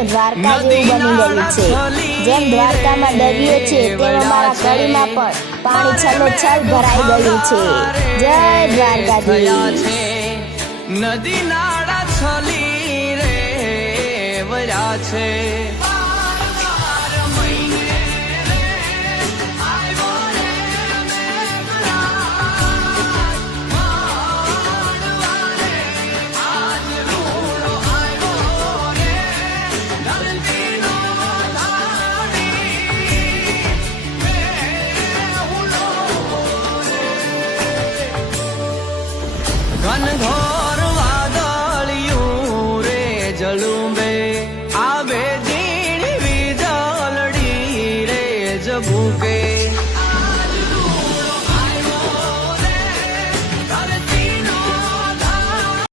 તો દ્વારકા જેવું બની ગયું છે। જેમ દ્વારકામાં દરિયો છે તેમ અમારા કડીમાં પણ પાણી છલોછલ ભરાઈ ગયું છે। જય દ્વારકાધીશ। નદી નાળા છલી રે વળ્યા છે। ઘનઘોર